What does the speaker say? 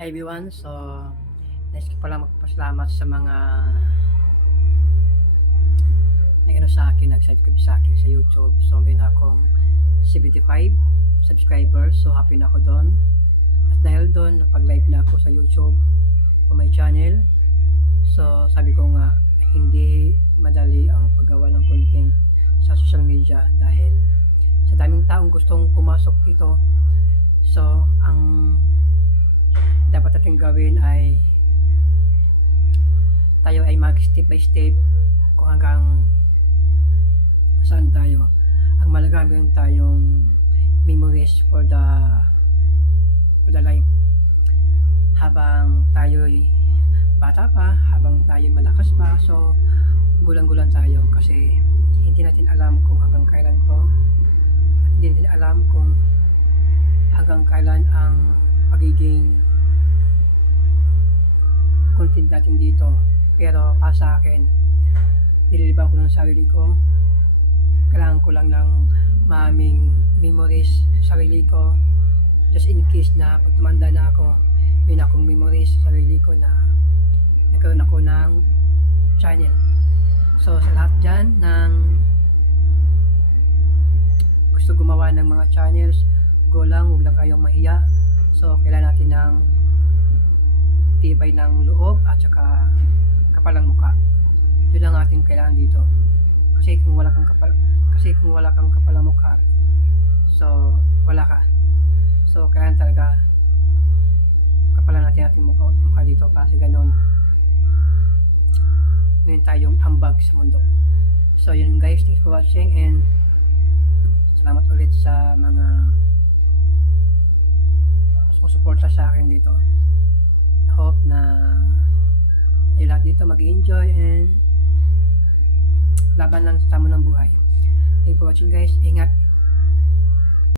Hi everyone, so nais ko pala magpasalamat sa mga sa akin, nag-subscribe sa akin sa YouTube. So meron akong 75 subscribers, so happy na ako doon. At dahil doon, napag-live na ako sa YouTube o my channel. So sabi ko nga, hindi madali ang paggawa ng content sa social media dahil sa daming taong gustong pumasok dito. So ang dapat natin gawin ay tayo ay mag step by step kung hanggang saan tayo. Ang malaga meron tayong memories for the life habang tayo'y bata pa, habang tayo'y malakas pa. So gulang-gulang tayo kasi hindi natin alam kung hanggang kailan to, at hindi natin alam kung hanggang kailan ang pagiging content natin dito. Pero para sa akin, nililibang ko ng sarili ko. Kailangan ko lang ng maraming memories sa sarili ko, just in case na pag tumanda na ako, may na akong memories sa sarili ko na nagkaroon ako ng channel. So sa lahat dyan ng gusto gumawa ng mga channels, go lang, huwag lang kayong mahiya. So kailangan natin ng tibay ng loob at saka kapalang mukha. Yun lang ating kailangan dito. Kasi kung wala kang kapalang mukha, so wala ka. So kailangan talaga kapalan natin ating mukha dito para sa ganon ngayon tayong ambag sa mundo. So yun guys, thanks for watching and salamat ulit sa mga sumusuporta sa akin dito. Hope na yung lahat dito mag-enjoy and laban lang sa tamo ng buhay. Thank you for watching guys. Ingat.